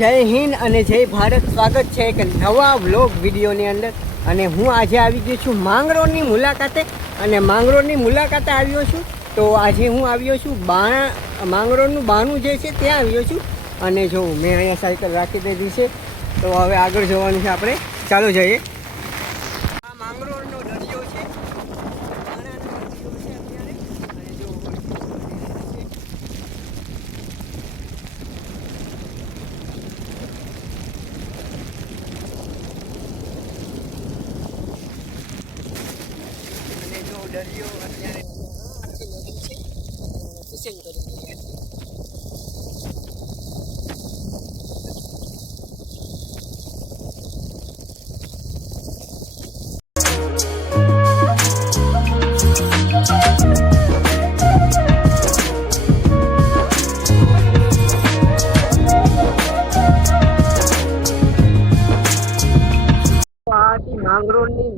જય હિન્દ અને જય ભારત. સ્વાગત છે એક નવા વ્લોગ વિડીયોની અંદર. અને હું આજે આવી ગયો છું માંગરોળની મુલાકાતે. અને માંગરોળની મુલાકાતે આવ્યો છું. તો આજે હું આવ્યો છું બાણા, માંગરોળનું બાનું જે છે ત્યાં આવ્યો છું. અને જો મેં અહીંયા સાયકલ રાખી દીધી છે. તો હવે આગળ જવાનું છે આપણે. ચાલો જઈએ આ માંગરોળનો દરિયો છે બાણાનો દરિયો છે અત્યારે અને જો છે અને જો દરિયો અત્યારે આખી નદી છે ફિશિંગ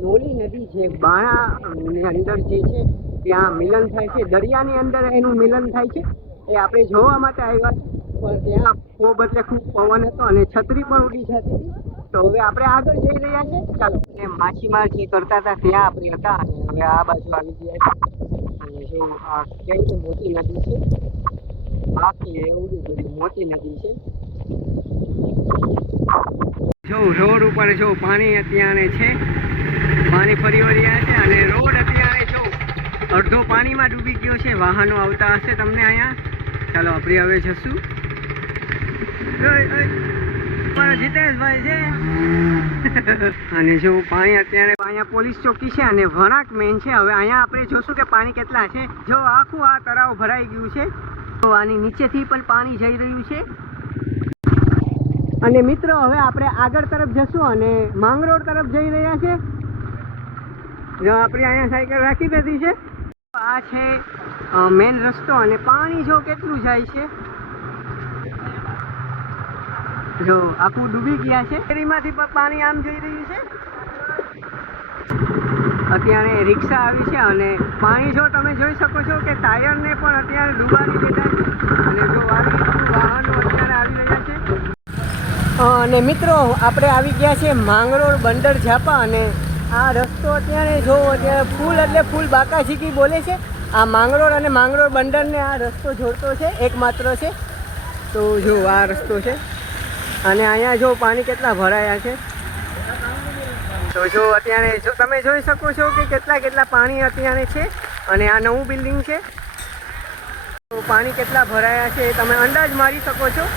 નોલી નદી છે બાણાની અંદર જે છે ત્યાં મિલન થાય છે, દરિયાની અંદર એનું મિલન થાય છે, એ આપણે જોવા માટે આવ્યા પણ ત્યાં ખૂબ એટલે ખૂબ પવન હતો અને છત્રી પણ ઉડી જતી હતી. તો હવે આપણે આગળ જઈ રહ્યા છે ચાલો. અને માછીમાર જે કરતા હતા, ત્યાં આપણે હતા અને હવે આ બાજુ આવી ગયા છે અને જો આ કેવી મોટી નદી છે, બાકી એવું બધી મોટી નદી છે. જો રોડ ઉપર જો પાણી અત્યારે છે, પાણી ફરી વળ્યા છે અને રોડ અડધો પાણીમાં ડૂબી ગયો છે. વાહનો આવતા હશે તમને અહીંયા. ચાલો, આપણે હવે જશું. જીતેશભાઈ છે. અને જો પાણી અત્યારે અહીંયા પોલીસ ચોકી છે અને વણાક મેન છે. હવે અહીંયા આપણે જોશું કે પાણી કેટલા છે. જો આખું આ તળાવ ભરાઈ ગયું છે. તો આની નીચેથી પણ પાણી જઈ રહ્યું છે. અને મિત્રો, હવે આપણે આગળ તરફ જશું અને માંગરોળ તરફ જઈ રહ્યા છે. જો આપણે અહીંયા સાયકલ રાખી દીધી છે. આ છે મેન રસ્તો અને પાણી જો કેટલું જાય છે. જો, આખું ડૂબી ગયા છે. શેરીમાંથી પણ પાણી આમ જઈ રહ્યું છે. અત્યારે રિક્ષા આવી છે અને પાણી જો તમે જોઈ શકો છો કે ટાયરને પણ અત્યારે ડૂબાડી દીધા છે. અને જો આવી વાહનો અત્યારે આવી રહ્યા છે. અને મિત્રો, આપણે આવી ગયા છે માંગરોળ બંદર ઝાપા અને આ રસ્તો અત્યારે જો અત્યારે ફૂલ એટલે ફૂલ બાકાજીકી બોલે છે. આ માંગરોળ અને માંગરોળ બંદરને આ રસ્તો જોડતો છે, એકમાત્ર છે. તો જો આ રસ્તો છે. અને અહીંયા જો પાણી કેટલા ભરાયા છે. તો જો અત્યારે જો તમે જોઈ શકો છો કે કેટલા કેટલા પાણી અત્યારે છે અને આ નવું બિલ્ડિંગ છે. તો પાણી કેટલા ભરાયા છે તમે અંદાજ મારી શકો છો.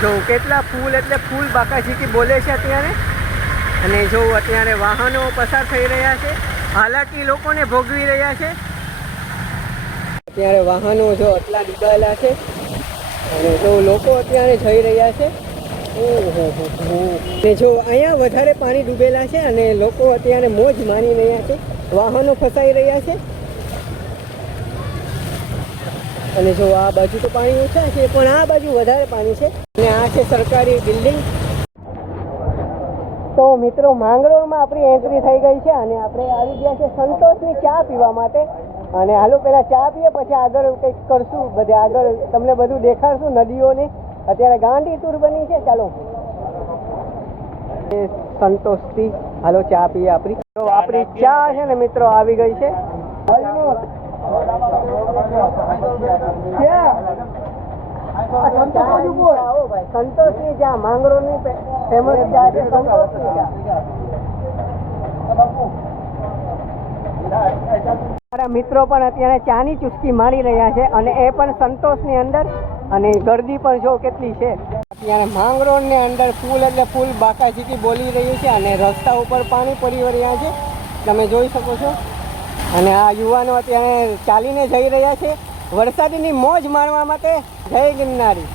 જો કેટલા ફૂલ એટલે ફૂલ બાકાજીકી બોલે છે અત્યારે. અને જો અત્યારે વાહનો પસાર થઈ રહ્યા છે, હાલાકી લોકોને ભોગવી રહ્યા છે. અત્યારે વાહનો જો આટલા ડૂબાયેલા છે, અને જો લોકો અત્યારે જઈ રહ્યા છે. ને જો અહીંયા વધારે પાણી ડૂબેલા છે અને લોકો અત્યારે મોજ માની રહ્યા છે. વાહનો ફસાઈ રહ્યા છે. અને જો આ બાજુ તો પાણી ઓછા છે, પણ આ બાજુ વધારે પાણી છે. અને આ છે સરકારી બિલ્ડિંગ. તો મિત્રો, માંગરોળમાં આપણી એન્ટ્રી થઈ ગઈ છે અને આપણે આવી ગયા છે સંતોષની ચા પીવા માટે. અને હાલો પેલા ચા પીએ, પછી આગળ કંઈક કરશું. બધે આગળ તમને બધું દેખાડશું નદીઓને. અત્યારે ગાંડી ટૂર બની છે. ચાલો. સંતોષથી હાલો ચા પીએ આપણી. તો આપણી ચા છે ને મિત્રો, આવી ગઈ છે. સંતોષની માંગરો ની ફેમસ જ્યાં છે સંતોષની મારા મિત્રો પણ અત્યારે ચાની ચુસ્કી મારી રહ્યા છે અને એ પણ સંતોષની અંદર અને ગરદી પણ જો કેટલી છે. અત્યારે માંગરોળની અંદર ફૂલ એટલે ફૂલ બાકાજીથી બોલી રહ્યું છે અને રસ્તા ઉપર પાણી પડી રહ્યા છે. તમે જોઈ શકો છો. અને આ યુવાનો અત્યારે ચાલીને જઈ રહ્યા છે. વરસાદની મોજ માણવા માટે જય ગિરનારી.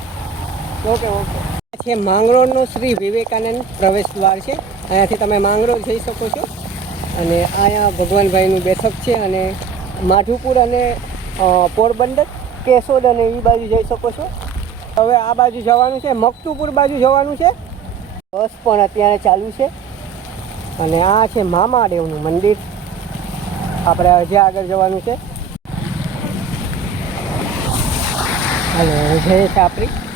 Okay okay. છે માંગરોળનો શ્રી વિવેકાનંદ પ્રવેશ દ્વાર છે. અહીંયાથી તમે માંગરોળ જઈ શકો છો. અને અહીંયા ભગવાનભાઈનું બેઠક છે અને માધુપુર અને પોરબંદર, કેશોદ અને એ બાજુ જઈ શકો છો. હવે આ બાજુ જવાનું છે, મકતુપુર બાજુ જવાનું છે. બસ પણ અત્યારે ચાલુ છે. અને આ છે મામાદેવનું મંદિર. આપણે હજી આગળ જવાનું છે. હાલો છે આપણી.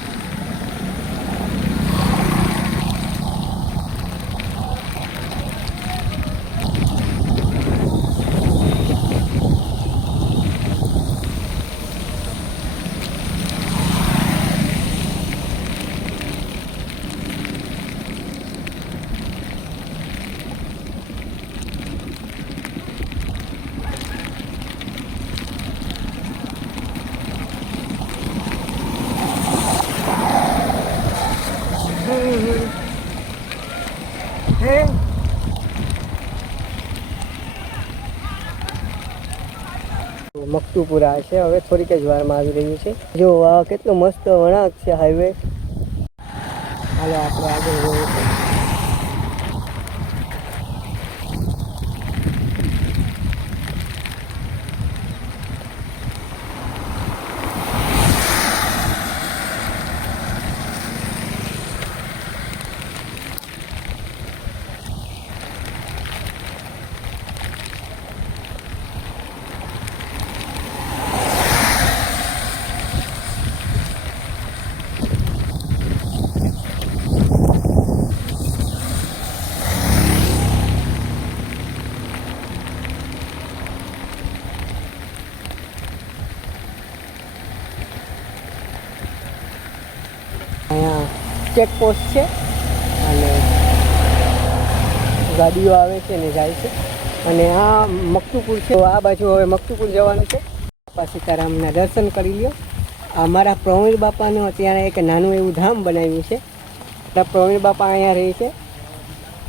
મકતુપુરા છે. હવે થોડીક જ વારમાં આવી રહ્યું છે. જો કેટલો મસ્ત વળાંક છે હાઈવે હાલો, આપણે આગળ છીએ. અહીંયા ચેકપોસ્ટ છે અને ગાડીઓ આવે છે ને જાય છે. અને આ મકતુપુર છે. આ બાજુ હવે મકતુપુર જવાનું છે. બાપા સીતારામના દર્શન કરી લ્યો. અમારા પ્રવીણ બાપાનું અત્યારે એક નાનું એવું ધામ બનાવ્યું છે. પ્રવીણ બાપા અહીંયા રહે છે.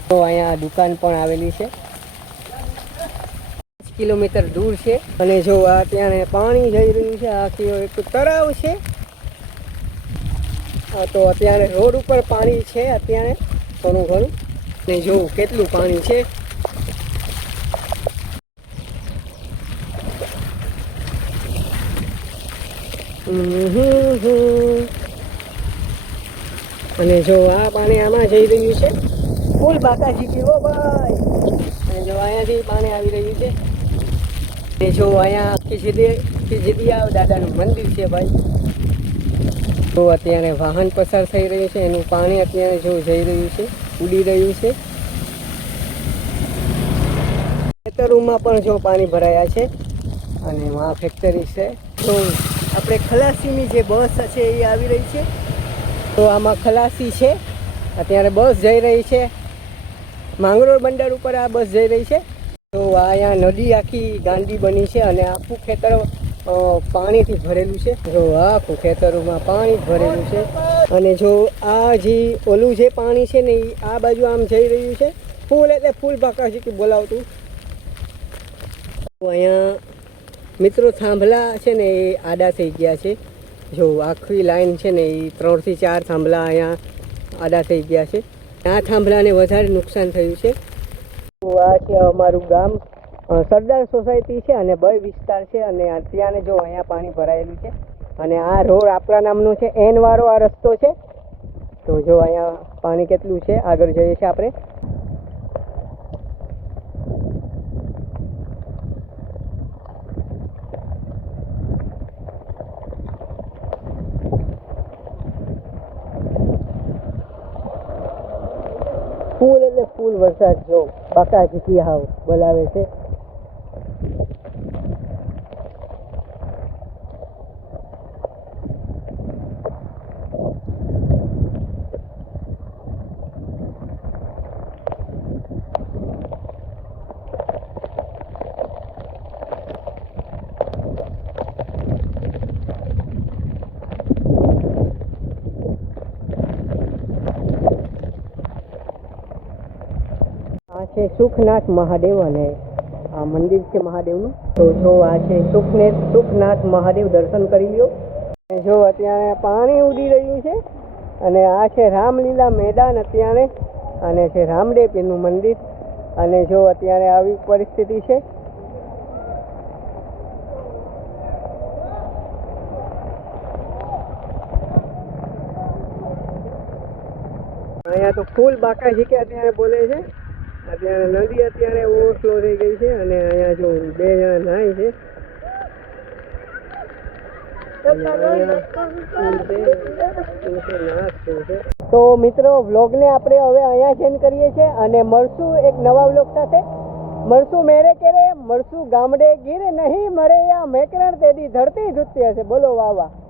તો અહીંયા દુકાન પણ આવેલી છે. કિલોમીટર દૂર છે. અને જો આ ત્યાં પાણી જઈ રહ્યું છે. આખી એક તળાવ છે. તો અત્યારે રોડ ઉપર પાણી છે, અત્યારે ઘણું ઘણું. ને જોવું કેટલું પાણી છે. અને જો આ પાણી આમાં જઈ રહ્યું છે. ફૂલ બાકાજી કેવો ભાઈ. અને જો અહીંયાથી પાણી આવી રહ્યું છે. ને જો અહીંયા ખીચડી આવ દાદાનું મંદિર છે ભાઈ. તો અત્યારે વાહન પસાર થઈ રહ્યું છે, એનું પાણી અત્યારે જો જઈ રહ્યું છે, ઉડી રહ્યું છે. ખેતરોમાં પણ જો પાણી ભરાયા છે અને વાહ ફેક્ટરી છે. તો આપણે ખલાસીની જે બસ છે એ આવી રહી છે. તો આમાં ખલાસી છે. અત્યારે બસ જઈ રહી છે. માંગરોળ બંદર ઉપર આ બસ જઈ રહી છે. તો આ અહીંયા નદી આખી ગાંડી બની છે અને આખું ખેતર પાણીથી ભરેલું છે. જો આખું ખેતરોમાં પાણી ભરેલું છે. અને જો આ જે ઓલું જે પાણી છે ને એ આ બાજુ આમ જઈ રહ્યું છે. ફૂલ એટલે ફૂલ બાકાજી કે બોલાવતું અહીંયા મિત્રો થાંભલા છે ને, એ આડા થઈ ગયા છે. જો આખી લાઈન છે ને એ ત્રણથી ચાર થાંભલા અહીંયા આડા થઈ ગયા છે. આ થાંભલાને વધારે નુકસાન થયું છે. આ છે અમારું ગામ. સરદાર સોસાયટી છે અને બય વિસ્તાર છે અને ત્યાંને જો અહીંયા પાણી ભરાયેલું છે અને આ રોડ આપણા નામનો છે, એન વાળો આ રસ્તો છે. તો જો અહીંયા પાણી કેટલું છે, આગળ જઈએ છીએ આપણે. ફૂલ એટલે ફૂલ વરસાદ, જો બાકાજી હાવ બોલાવે છે. છે સુખનાથ મહાદેવ અને આ મંદિર છે મહાદેવનું. તો જો આ છે સુખને સુખનાથ મહાદેવ દર્શન કરી લ્યો. જો અત્યારે પાણી ઉડી રહ્યું છે, અને આ છે રામલીલા મેદાન અત્યારે, અને છે રામદેવીનું મંદિર, અને જો અત્યારે આવી પરિસ્થિતિ છે, અહીંયા તો ફૂલ બાકાજી કે અત્યારે બોલે છે. અત્યારે નદી અત્યારે ઓવરફ્લો થઈ ગઈ છે અને અહીંયા જો બે જણા નાય છે. તો મિત્રો, વ્લોગને આપણે હવે અહીંયા સેન્ડ કરીએ છીએ અને મળશું એક નવા વ્લોગ સાથે. મળશું મેરે કેરે, મળશું ગામડે ગીર નહીં મરે યા મેકરણ તેદી ધરતી જુતી હશે. બોલો વાહ.